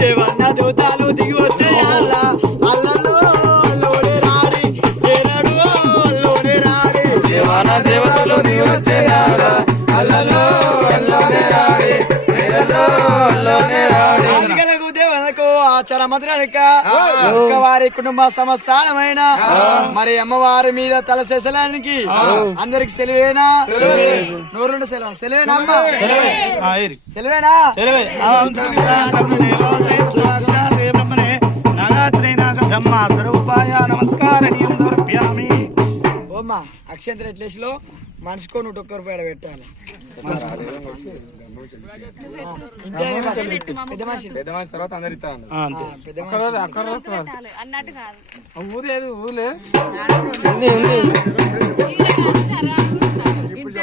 దేవన్న దూతాలు దిగి వచ్చేయాల అల్లలో అల్లోనే రాడి ఏనాడు అల్లోనే రాడి దేవాన దేవతలు దిగి వచ్చేయాల అల్లలో అల్లోనే రాడి అల్లోనే రాడి దేవతకు ఆచార మంత్రానిక వారి కుటుంబ సంస్థానమైన మరి అమ్మవారి మీద తల శేషలానికి అందరికి సెలవేనా నూరు సెలవు సెలవేనా అమ్మ సెలవేనా బ్రహ్మ స్వరూపాయ నమస్కారణీయం సమర్ప్యామి. ఓమ్మా అక్షంతర ఎట్లేసిలో మనిషికో 101 రూపాయలు పెట్టాలి. పెద్ద మనిషి తర్వాత అందరు ఇస్తాను ఊరేది ఊలే ఇంతే